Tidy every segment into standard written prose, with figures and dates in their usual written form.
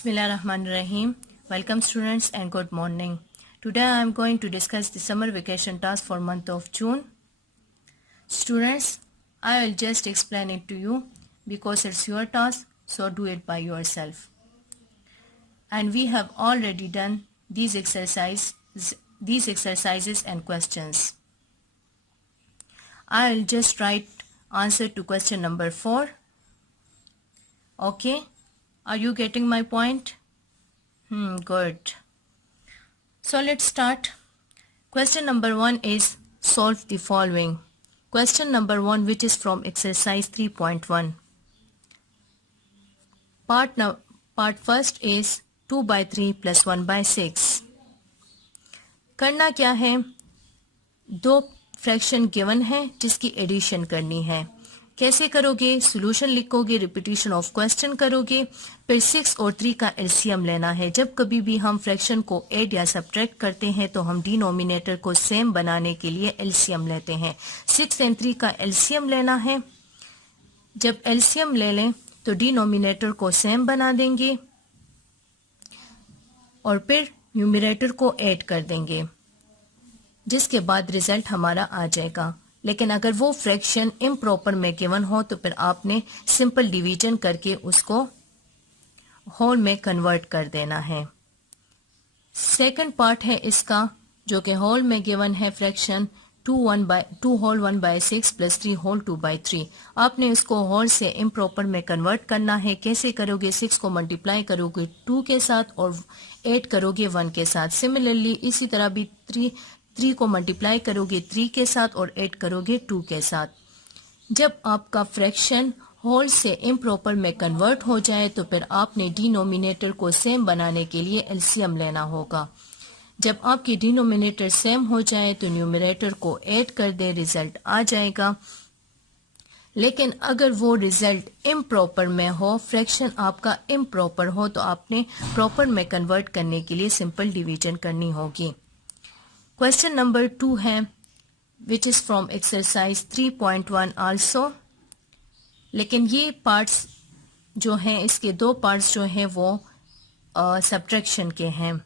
Bismillahirrahmanirrahim. Welcome students and good morning. Today I am going to discuss the summer vacation task for month of June. Students, I will just explain it to you because it's your task, so do it by yourself. And we have already done these exercises and questions. I will just write answer to question number 4. Okay. Are you getting my point? Good. So let's start. Question number 1 is solve the following. Question number 1, which is from exercise 3.1. Part first is 2 by 3 plus 1 by 6. करना क्या है? दो fraction given है जिसकी addition करनी है. कैसे करोगे? सॉल्यूशन लिखोगे, रिपीटिशन ऑफ क्वेश्चन करोगे, फिर 6 और 3 का एलसीएम लेना है. जब कभी भी हम फ्रैक्शन को ऐड या सब्ट्रैक्ट करते हैं तो हम डिनोमिनेटर को सेम बनाने के लिए एलसीएम लेते हैं. 6 और 3 का एलसीएम लेना है. जब एलसीएम ले लें तो डिनोमिनेटर को सेम बना देंगे और फिर न्यूमरेटर को ऐड कर देंगे, जिसके बाद रिजल्ट हमारा आ जाएगा. लेकिन अगर वो फ्रैक्शन इम्प्रॉपर में गिवन हो तो फिर आपने सिंपल डिवीजन करके उसको होल में कन्वर्ट कर देना है. सेकंड पार्ट है इसका, जो कि होल में गिवन है fraction 2 whole 1 by 6 plus 3 whole 2 by 3. आपने इसको होल से इम्प्रॉपर में कन्वर्ट करना है. कैसे करोगे? 6 को मल्टीप्लाई करोगे 2 के साथ और 8 करोगे 1 के साथ. सिमिलरली इसी तरह भी 3 को मल्टीप्लाई करोगे 3 के साथ और 8 करोगे 2 के साथ. जब आपका फ्रैक्शन होल से इम्प्रॉपर में कन्वर्ट हो जाए तो फिर आपने डिनोमिनेटर को सेम बनाने के लिए एलसीएम लेना होगा. जब आपकी डिनोमिनेटर सेम हो जाए तो न्यूमरेटर को ऐड कर दे, रिजल्ट आ जाएगा. लेकिन अगर वो रिजल्ट इम्प्रॉपर में हो, फ्रैक्शन आपका इम्प्रॉपर हो, तो आपने प्रॉपर में कन्वर्ट करने के लिए सिंपल डिवीजन करनी होगी. क्वेश्चन नंबर 2 है, which is from exercise 3.1 also. लेकिन ये पार्ट्स जो हैं, इसके 2 पार्ट्स जो हैं वो सब्ट्रैक्शन के हैं.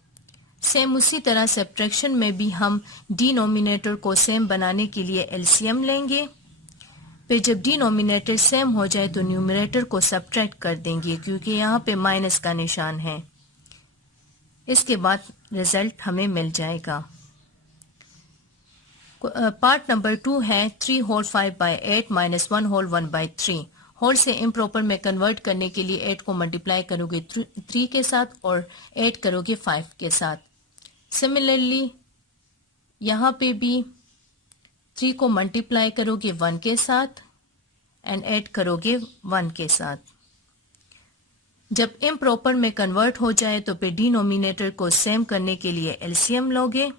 सेम उसी तरह सब्ट्रैक्शन में भी हम डिनोमिनेटर को सेम बनाने के लिए एलसीएम लेंगे. फिर जब डिनोमिनेटर सेम हो जाए तो न्यूमरेटर को सब्ट्रैक्ट कर देंगे, क्योंकि यहाँ पे माइनस का निशान है. इसके बाद रिजल्ट हमें मिल जाएगा. पार्ट नंबर 2 है 3 whole 5 by 8 minus 1 whole 1 by 3. Whole से इम्प्रॉपर में कन्वर्ट करने के लिए 8 को मल्टीप्लाई करोगे 3 के साथ और 8 करोगे 5 के साथ. सिमिलरली यहाँ पे भी 3 को मल्टीप्लाई करोगे 1 के साथ एंड 8 करोगे 1 के साथ. जब इम्प्रॉपर में कन्वर्ट हो जाए तो फिर डिनोमिनेटर को सेम करने के लिए एलसीएम लोगे.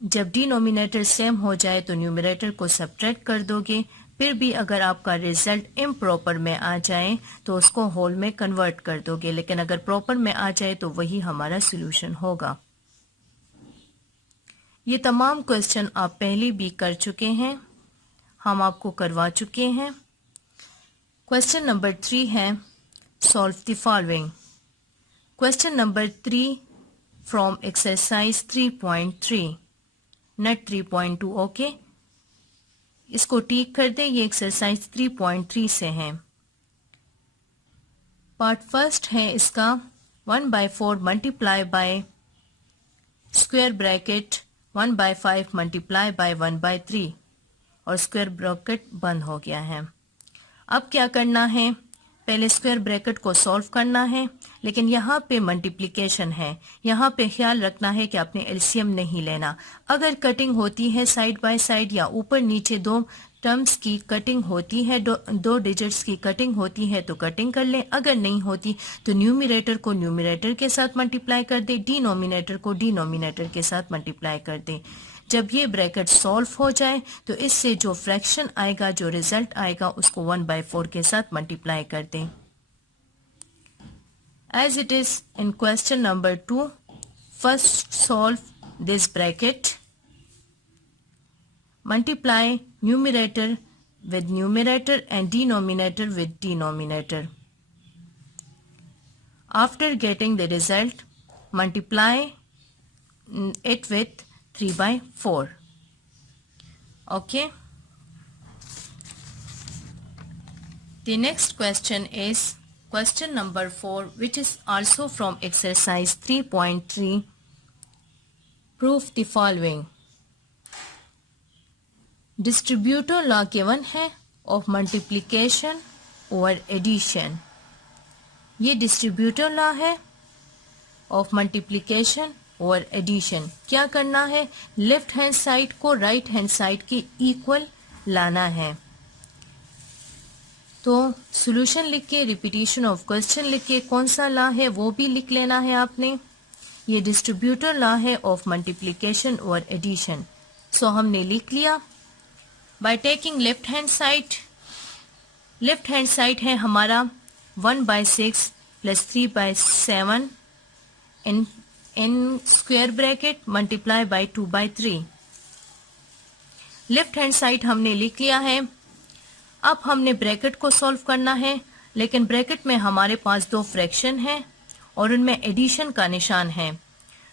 जब डिनोमिनेटर सेम हो जाए तो न्यूमरेटर को सब्ट्रैक्ट कर दोगे. फिर भी अगर आपका रिजल्ट इम्प्रॉपर में आ जाए तो उसको होल में कन्वर्ट कर दोगे. लेकिन अगर प्रॉपर में आ जाए तो वही हमारा सॉल्यूशन होगा. ये तमाम क्वेश्चन आप पहले भी कर चुके हैं, हम आपको करवा चुके हैं. क्वेश्चन नंबर 3 है, solve the following. Question number 3 from exercise 3.3 नट 3.2. ओके, इसको टिक कर दे. ये एक्सरसाइज 3.3 से है. पार्ट फर्स्ट है इसका 1 by 4 multiply by square bracket 1 by 5 multiply by 1 by 3 और स्क्वायर ब्रैकेट बंद हो गया है. अब क्या करना है? पहले स्क्वायर ब्रैकेट को सॉल्व करना है. लेकिन यहाँ पे मल्टीप्लिकेशन है, यहाँ पे ख्याल रखना है कि आपने एलसीएम नहीं लेना. अगर कटिंग होती है साइड बाय साइड या ऊपर नीचे 2 टर्म्स की कटिंग होती है, दो डिजिट्स की कटिंग होती है तो कटिंग कर लें. अगर नहीं होती तो न्यूमरेटर को न्यूमरेटर के साथ मल्टीप्लाई कर दे, डिनोमिनेटर को डिनोमिनेटर के साथ मल्टीप्लाई कर दे. जब ये ब्रैकेट सॉल्व हो जाए तो इससे जो फ्रैक्शन आएगा, जो रिजल्ट आएगा, उसको 1 बाय 4 के साथ मल्टीप्लाई कर दें. As it is in question number 2, first solve this bracket. Multiply numerator with numerator and denominator with denominator. After getting the result, multiply it with 3 by 4. Okay. The next question is question number 4, which is also from exercise 3.3. Prove the following. Distributive law given है of multiplication over addition. ये distributive law है of multiplication over addition. क्या करना है? Left hand side को right hand side के equal लाना है. तो सॉल्यूशन लिख के, रिपीटिशन ऑफ क्वेश्चन लिख के, कौन सा लॉ है वो भी लिख लेना है आपने. ये डिस्ट्रीब्यूटर लॉ है ऑफ मल्टीप्लिकेशन और एडिशन. सो हमने लिख लिया. By taking left hand side है हमारा 1/6 plus 3/7 in square bracket multiply by 2/3. Left hand side हमने लिख लिया है. अब हमने ब्रैकेट को सॉल्व करना है, लेकिन ब्रैकेट में हमारे पास 2 फ्रैक्शन हैं और उनमें एडिशन का निशान है.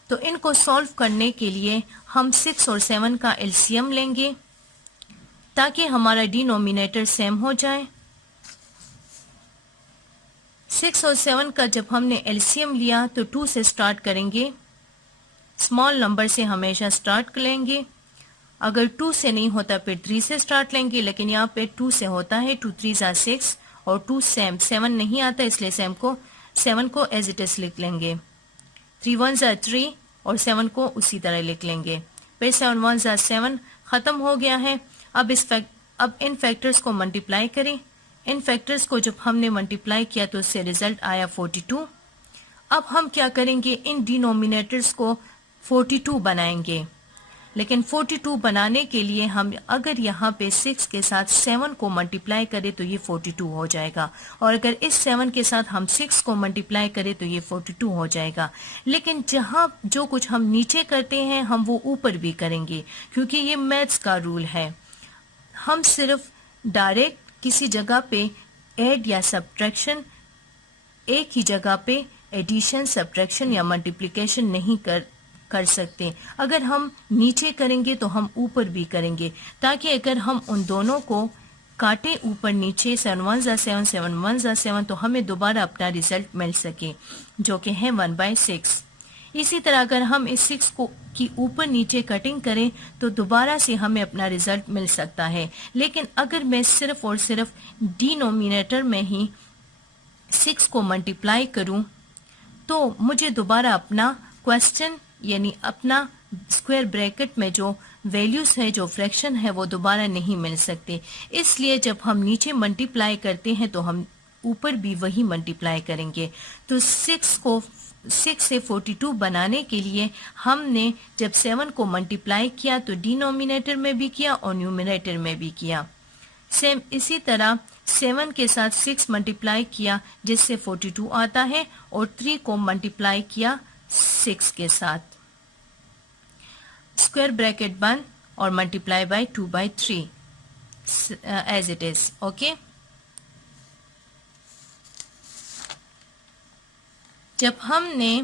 तो इनको सॉल्व करने के लिए हम 6 और 7 का एलसीएम लेंगे ताकि हमारा डिनोमिनेटर सेम हो जाए. 6 और 7 का जब हमने एलसीएम लिया तो 2 से स्टार्ट करेंगे. स्मॉल नंबर से हमेशा स्टार्ट लेंगे. अगर 2 से नहीं होता फिर 3 से स्टार्ट लेंगे, लेकिन यहाँ पे 2 से होता है. 2 3 = 6 और 2 7 नहीं आता, इसलिए 7 को एज इट इज लिख लेंगे. 3 1 = 3 और 7 को उसी तरह लिख लेंगे. फिर 7 1 = 7 खत्म हो गया है. अब इन फैक्टर्स को मल्टीप्लाई करें. इन फैक्टर्स को जब हमने मल्टीप्लाई किया तो उससे रिजल्ट आया 42. अब हम क्या करेंगे, इन डिनोमिनेटर्स को 42 बनाएंगे. लेकिन 42 बनाने के लिए हम अगर यहाँ पे 6 के साथ 7 को मल्टीप्लाई करें तो ये 42 हो जाएगा, और अगर इस 7 के साथ हम 6 को मल्टीप्लाई करें तो ये 42 हो जाएगा. लेकिन जहाँ जो कुछ हम नीचे करते हैं हम वो ऊपर भी करेंगे, क्योंकि ये मैथ्स का रूल है. हम सिर्फ डायरेक्ट किसी जगह पे ऐड या सब्ट्रैक्शन, एक ही जगह पे एडिशन, सब्ट्रैक्शन या मल्टीप्लिकेशन नहीं कर सकते. अगर हम नीचे करेंगे तो हम ऊपर भी करेंगे, ताकि अगर हम उन दोनों को काटे ऊपर नीचे 7 1 = 7 7 1 = 7 तो हमें दोबारा अपना रिजल्ट मिल सके, जो कि है 1/6. इसी तरह अगर हम इस 6 को की ऊपर नीचे कटिंग करें तो दोबारा से हमें अपना रिजल्ट मिल सकता है. लेकिन अगर मैं सिर्फ और सिर्फ डिनोमिनेटर में ही 6 को मल्टीप्लाई करूं तो मुझे दोबारा अपना क्वेश्चन यानी अपना स्क्वायर ब्रैकेट में जो वैल्यूज है, जो फ्रैक्शन है, वो दोबारा नहीं मिल सकते. इसलिए जब हम नीचे मल्टीप्लाई करते हैं तो हम ऊपर भी वही मल्टीप्लाई करेंगे. तो 6 से 42 बनाने के लिए हमने जब 7 को मल्टीप्लाई किया तो डिनोमिनेटर में भी किया और न्यूमरेटर में भी किया. सेम इसी तरह 7 के साथ 6 मल्टीप्लाई किया जिससे 42 आता है, और 3 को मल्टीप्लाई किया 6 के साथ. स्क्वायर ब्रैकेट बंद और multiply by 2/3 as it is. Okay. जब हमने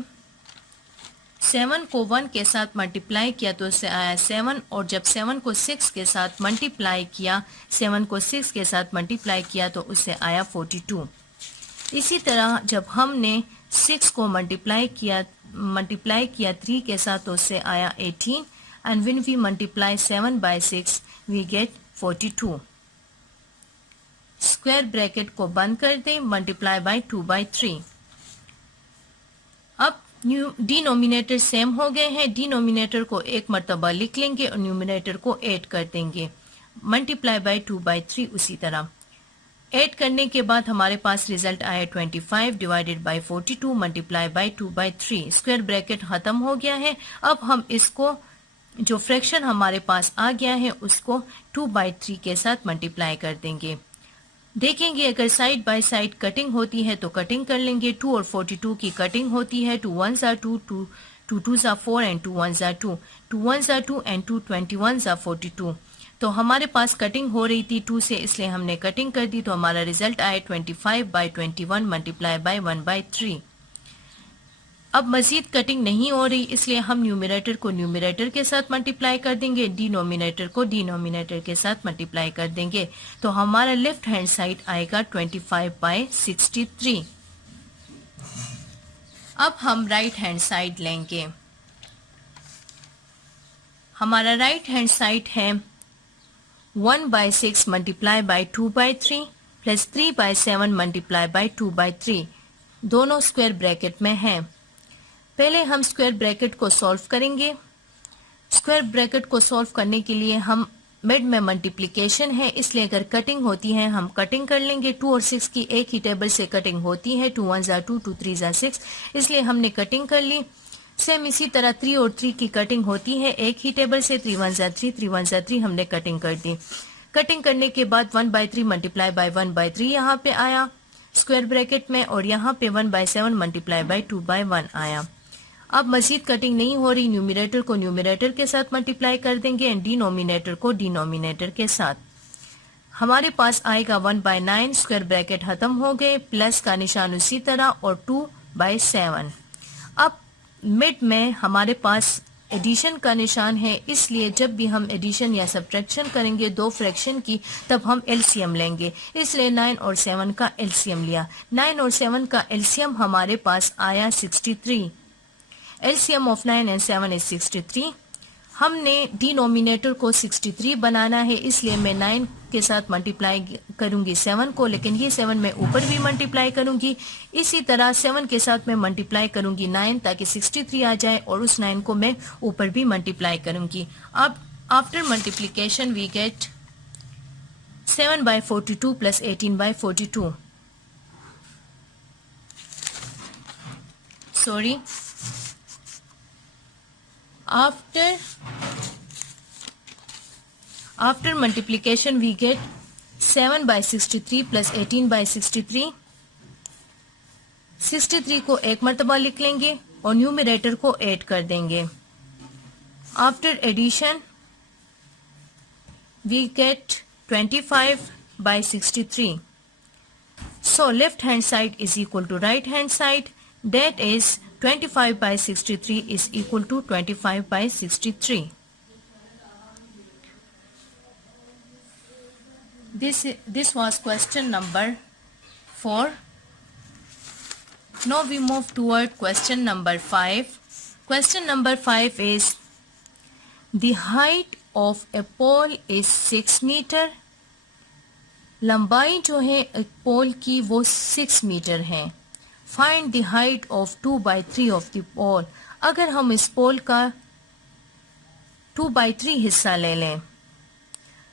7 को 1 के साथ मल्टीप्लाई किया तो उससे आया 7, और जब 7 को 6 के साथ मल्टीप्लाई किया, 7 को 6 के साथ मल्टीप्लाई किया तो उससे आया 42. इसी तरह जब हमने 6 को मल्टीप्लाई किया 3 के साथ तो उससे आया 18, and when we multiply 7/6 we get 42. Square bracket को बंद कर दें, मल्टीप्लाई बाय 2/3. अब डिनोमिनेटर सेम हो गए हैं. डिनोमिनेटर को एक मर्तबा लिख लेंगे और न्यूमरेटर को ऐड कर देंगे. मल्टीप्लाई बाय 2/3 उसी तरह ऐड करने के बाद हमारे पास रिजल्ट आया 25 divided by 42 multiply by 2/3. Square bracket खत्म हो गया है. अब हम इसको जो फ्रैक्शन हमारे पास आ गया है उसको 2/3 के साथ मल्टीप्लाई कर देंगे. देखेंगे अगर साइड बाय साइड कटिंग होती है तो कटिंग कर लेंगे. 2 और 42 की कटिंग होती है. 2 1 = 2, 2 2 = 4 एंड 2 1 = 2, 2 1 = 2 एंड 2 21 = 42. तो हमारे पास कटिंग हो रही थी 2 से, इसलिए हमने कटिंग कर दी. तो हमारा रिजल्ट आया 25/21 मल्टीप्लाई बाय 1/3. अब मजीद कटिंग नहीं हो रही, इसलिए हम न्यूमरेटर को न्यूमरेटर के साथ मल्टीप्लाई कर देंगे, डिनोमिनेटर को डिनोमिनेटर के साथ मल्टीप्लाई कर देंगे। तो हमारा लेफ्ट हैंड साइड आएगा 25/63। अब हम राइट हैंड साइड लेंगे। हमारा राइट हैंड साइड है 1/6 multiply by 2/3 plus 3/7 multiply by 2/3, दोनों स्क्वायर ब्रैकेट में हैं। पहले हम स्क्वायर ब्रैकेट को सॉल्व करेंगे। स्क्वायर ब्रैकेट को सॉल्व करने के लिए हम मिड में मल्टीप्लिकेशन है, इसलिए अगर कटिंग होती है हम कटिंग कर लेंगे। 2 और 6 की एक ही टेबल से कटिंग होती है, 2 1 ज़ा 2, 2 3 ज़ा 6, इसलिए हमने कटिंग कर ली। सेम इसी तरह 3 और 3 की कटिंग होती है एक ही टेबल से, 3 1 ज़ा 3, 3 1 ज़ा 3, हमने कटिंग कर दी। कटिंग करने के बाद 1/3 मल्टीप्लाई बाय 1/3 यहाँ पे आया स्क्वायर ब्रैकेट में, और यहाँ पे 1/7 मल्टीप्लाई बाय 2/1 आया। अब मजीद कटिंग नहीं हो रही, न्यूमरेटर को न्यूमरेटर के साथ मल्टीप्लाई कर देंगे एंड डिनोमिनेटर को डिनोमिनेटर के साथ। हमारे पास आएगा 1/9, स्क्वायर ब्रैकेट खत्म हो गए, प्लस का निशान उसी तरह, और 2/7। अब मिड में हमारे पास एडिशन का निशान है, इसलिए जब भी हम एडिशन या सब्ट्रैक्शन करेंगे दो फ्रैक्शन की, तब हम एलसीएम लेंगे, इसलिए 9 और 7 का एलसीएम लिया। 9 और 7 का एलसीएम हमारे पास आया 63। LCM of 9 and 7 is 63। हमने डिनोमिनेटर को 63 बनाना है, इसलिए मैं 9 के साथ मल्टीप्लाई करूंगी 7 को, लेकिन ये 7 मैं ऊपर भी मल्टीप्लाई करूंगी। इसी तरह 7 के साथ मैं मल्टीप्लाई करूंगी 9 ताकि 63 आ जाए, और उस 9 को मैं ऊपर भी मल्टीप्लाई करूंगी। अब after multiplication we get 7/42 plus 18/42। Sorry, after multiplication we get 7/63 plus 18/63। 63 को एक मरतबा लिख लेंगे और न्यूमरेटर को ऐड कर देंगे। After addition we get 25/63। so left hand side is equal to right hand side, that is 25/63 is equal to 25/63। This was question number 4. Now we move toward question number 5. Question number 5 is the height of a pole is 6 meter। लंबाई जो है एक पोल की वो 6 metre है। Find the height of 2/3 of the pole। अगर हम इस पोल का 2/3 हिस्सा ले लें,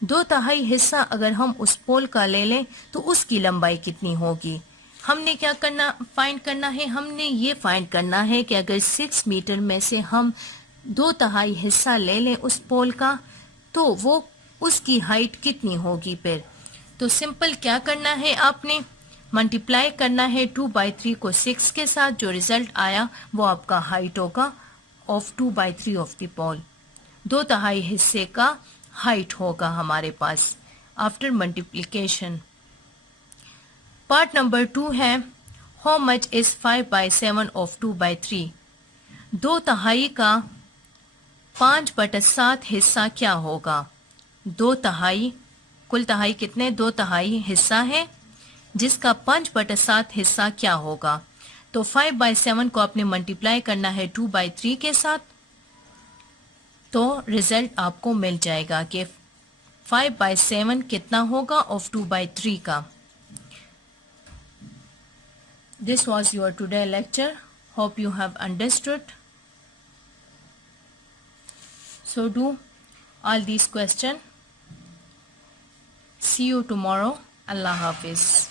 2/3 हिस्सा अगर हम उस पोल का ले लें तो उसकी लंबाई कितनी होगी। हमने क्या करना, फाइंड करना है, हमने ये फाइंड करना है कि अगर 6 मीटर में से हम 2/3 हिस्सा ले लें उस पोल का, तो वो उसकी हाइट कितनी होगी। फिर तो सिंपल क्या करना है, आपने मल्टीप्लाई करना है 2/3 को 6 के साथ, जो रिजल्ट आया वो आपका हाइट होगा ऑफ 2/3 ऑफ द पोल। 2/3 हिस्से का हाइट होगा हमारे पास आफ्टर मल्टीप्लिकेशन। पार्ट नंबर 2 है हाउ मच इज 5/7 ऑफ 2/3। 2/3 का 5/7 हिस्सा क्या होगा। 2/3 कुल तिहाई कितने, 2/3 हिस्सा है जिसका 5/7 हिस्सा क्या होगा। तो 5/7 को आपने मल्टीप्लाई करना है 2/3 के साथ, तो रिजल्ट आपको मिल जाएगा कि 5/7 कितना होगा ऑफ 2/3 का। This was your today lecture, hope you have understood. So do all these question. See you tomorrow. Allah Hafiz.